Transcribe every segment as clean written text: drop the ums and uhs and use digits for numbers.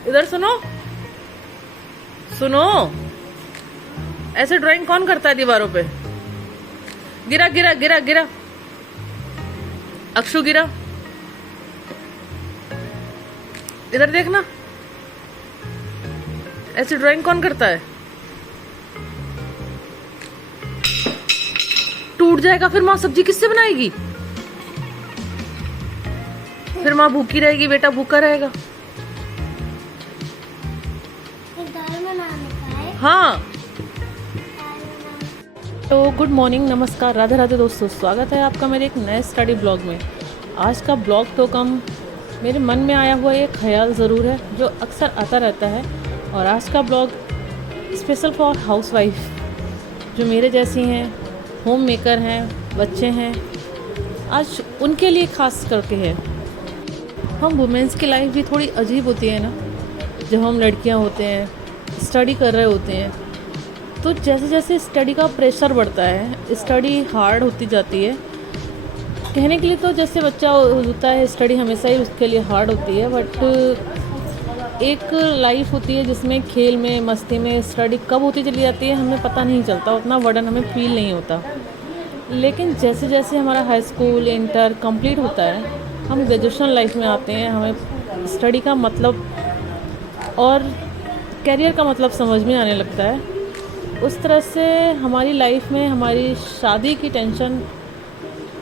इधर सुनो सुनो। ऐसे ड्राइंग कौन करता है दीवारों पे? गिरा गिरा गिरा गिरा, अक्षु गिरा। इधर देखना, ऐसी ड्राइंग कौन करता है? टूट जाएगा, फिर माँ सब्जी किससे बनाएगी? फिर माँ भूखी रहेगी, बेटा भूखा रहेगा। हाँ। तो गुड मॉर्निंग, नमस्कार, राधे राधे दोस्तों, स्वागत है आपका मेरे एक नए स्टडी ब्लॉग में। आज का ब्लॉग तो कम, मेरे मन में आया हुआ एक ख्याल ज़रूर है जो अक्सर आता रहता है। और आज का ब्लॉग स्पेशल फॉर हाउसवाइफ जो मेरे जैसी हैं, होम मेकर हैं, बच्चे हैं, आज उनके लिए खास करके है। हम वुमेंस की लाइफ भी थोड़ी अजीब होती है ना, जब हम लड़कियां होते हैं, स्टडी कर रहे होते हैं, तो जैसे जैसे स्टडी का प्रेशर बढ़ता है, स्टडी हार्ड होती जाती है। कहने के लिए तो जैसे बच्चा होता है, स्टडी हमेशा ही उसके लिए हार्ड होती है, बट एक लाइफ होती है जिसमें खेल में, मस्ती में स्टडी कब होती चली जाती है हमें पता नहीं चलता, उतना वर्डन हमें फील नहीं होता। लेकिन जैसे जैसे हमारा हाई स्कूल, इंटर कंप्लीट होता है, हम ग्रेजुएशन लाइफ में आते हैं, हमें स्टडी का मतलब और करियर का मतलब समझ में आने लगता है। उस तरह से हमारी लाइफ में हमारी शादी की टेंशन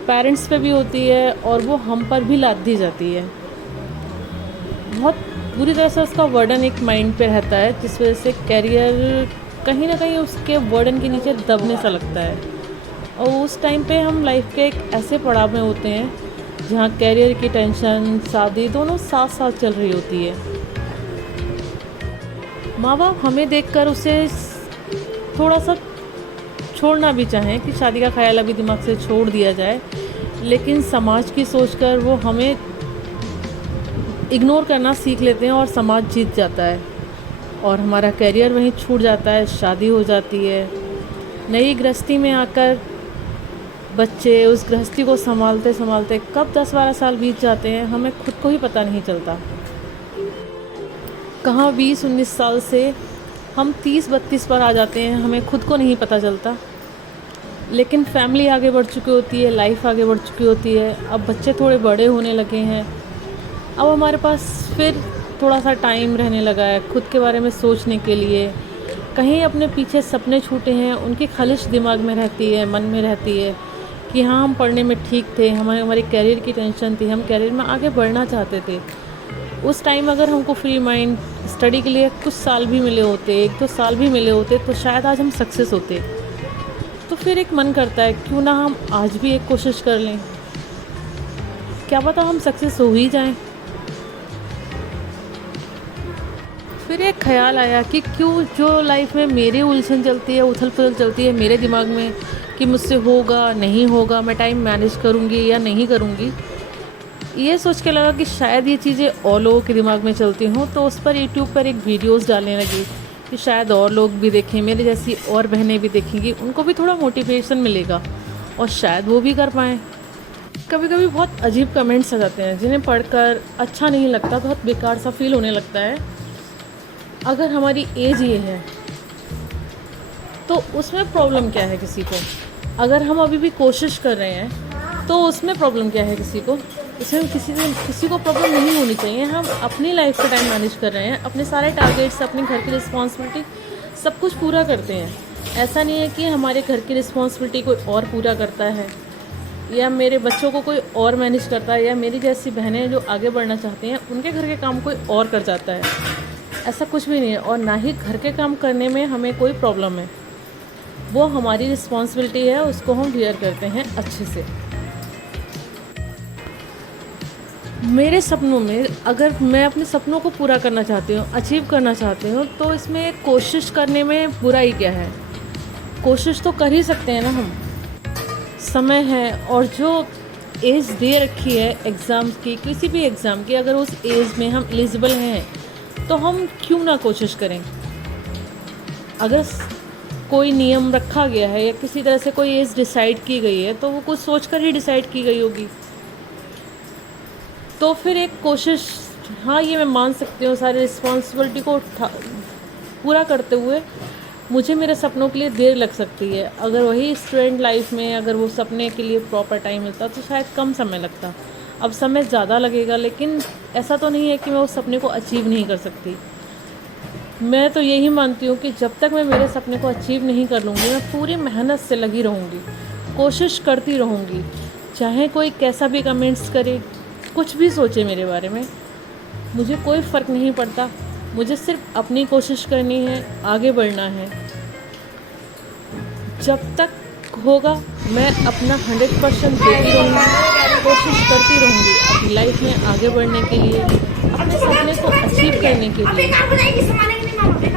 पेरेंट्स पे भी होती है और वो हम पर भी लाद दी जाती है। बहुत बुरी तरह से उसका वर्डन एक माइंड पे रहता है, जिस वजह से करियर कहीं ना कहीं उसके वर्डन के नीचे दबने सा लगता है। और उस टाइम पे हम लाइफ के एक ऐसे पड़ाव में होते हैं जहाँ करियर की टेंशन, शादी दोनों साथ साथ चल रही होती है। माँ बाप हमें देखकर उसे थोड़ा सा छोड़ना भी चाहें कि शादी का ख्याल अभी दिमाग से छोड़ दिया जाए, लेकिन समाज की सोचकर वो हमें इग्नोर करना सीख लेते हैं और समाज जीत जाता है और हमारा करियर वहीं छूट जाता है, शादी हो जाती है। नई गृहस्थी में आकर बच्चे उस गृहस्थी को संभालते संभालते कब 10-12 साल बीत जाते हैं हमें खुद को ही पता नहीं चलता। कहाँ 20-19 साल से हम 30-32 पर आ जाते हैं, हमें खुद को नहीं पता चलता। लेकिन फैमिली आगे बढ़ चुकी होती है, लाइफ आगे बढ़ चुकी होती है, अब बच्चे थोड़े बड़े होने लगे हैं, अब हमारे पास फिर थोड़ा सा टाइम रहने लगा है खुद के बारे में सोचने के लिए। कहीं अपने पीछे सपने छूटे हैं, उनकी खलिश दिमाग में रहती है, मन में रहती है कि हाँ हम पढ़ने में ठीक थे, हमारे करियर की टेंशन थी, हम करियर में आगे बढ़ना चाहते थे। उस टाइम अगर हमको फ्री माइंड स्टडी के लिए कुछ साल भी मिले होते, 1-2 साल भी मिले होते, तो शायद आज हम सक्सेस होते। तो फिर एक मन करता है क्यों ना हम आज भी एक कोशिश कर लें, क्या पता हम सक्सेस हो ही जाएं। फिर एक ख्याल आया कि क्यों जो लाइफ में मेरी उलझन चलती है, उथल पुथल चलती है मेरे दिमाग में कि मुझसे होगा नहीं होगा, मैं टाइम मैनेज करूँगी या नहीं करूँगी, ये सोच के लगा कि शायद ये चीज़ें और लोगों के दिमाग में चलती हों, तो उस पर यूट्यूब पर एक वीडियोस डालने लगी कि शायद और लोग भी देखें, मेरे जैसी और बहनें भी देखेंगी, उनको भी थोड़ा मोटिवेशन मिलेगा और शायद वो भी कर पाएँ। कभी कभी बहुत अजीब कमेंट्स आ जाते हैं जिन्हें पढ़कर अच्छा नहीं लगता, बहुत बेकार सा फील होने लगता है। अगर हमारी एज ये है तो उसमें प्रॉब्लम क्या है किसी को? अगर हम अभी भी कोशिश कर रहे हैं तो उसमें प्रॉब्लम क्या है किसी को? इसमें किसी को प्रॉब्लम नहीं होनी चाहिए। हम अपनी लाइफ का टाइम मैनेज कर रहे हैं, अपने सारे टारगेट्स, अपने घर की रिस्पॉन्सिबिलिटी सब कुछ पूरा करते हैं। ऐसा नहीं है कि हमारे घर की रिस्पॉन्सिबिलिटी कोई और पूरा करता है या मेरे बच्चों को कोई और मैनेज करता है या मेरी जैसी बहनें जो आगे बढ़ना चाहती हैं उनके घर के काम कोई और कर जाता है। ऐसा कुछ भी नहीं है और ना ही घर के काम करने में हमें कोई प्रॉब्लम है। वो हमारी रिस्पॉन्सिबिलिटी है, उसको हम बियर करते हैं अच्छे से। मेरे सपनों में अगर मैं अपने सपनों को पूरा करना चाहती हूँ, अचीव करना चाहती हूँ, तो इसमें कोशिश करने में बुराई क्या है? कोशिश तो कर ही सकते हैं ना हम। समय है और जो एज दे रखी है एग्ज़ाम की, किसी भी एग्ज़ाम की, अगर उस एज में हम एलिजिबल हैं तो हम क्यों ना कोशिश करें। अगर कोई नियम रखा गया है या किसी तरह से कोई एज डिसाइड की गई है तो वो कुछ सोच कर ही डिसाइड की गई होगी। तो फिर एक कोशिश हाँ, ये मैं मान सकती हूँ, सारी रिस्पॉन्सिबिलिटी को पूरा करते हुए मुझे मेरे सपनों के लिए देर लग सकती है। अगर वही स्टूडेंट लाइफ में अगर वो सपने के लिए प्रॉपर टाइम मिलता तो शायद कम समय लगता। अब समय ज़्यादा लगेगा, लेकिन ऐसा तो नहीं है कि मैं उस सपने को अचीव नहीं कर सकती। मैं तो यही मानती हूँ कि जब तक मैं मेरे सपने को अचीव नहीं कर लूँगी, मैं पूरी मेहनत से लगी रहूँगी, कोशिश करती रहूँगी। चाहे कोई कैसा भी कमेंट्स करे, कुछ भी सोचे मेरे बारे में, मुझे कोई फ़र्क नहीं पड़ता। मुझे सिर्फ अपनी कोशिश करनी है, आगे बढ़ना है। जब तक होगा मैं अपना 100% देती रहूँगी, कोशिश करती रहूँगी अपनी लाइफ में आगे बढ़ने के लिए, अपने सपने को अचीव करने के लिए।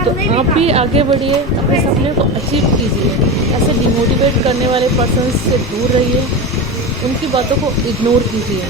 तो आप भी आगे बढ़िए, अपने सपने को अचीव कीजिए। ऐसे डिमोटिवेट करने वाले पर्सन से दूर रहिए, उनकी बातों को इग्नोर कीजिए।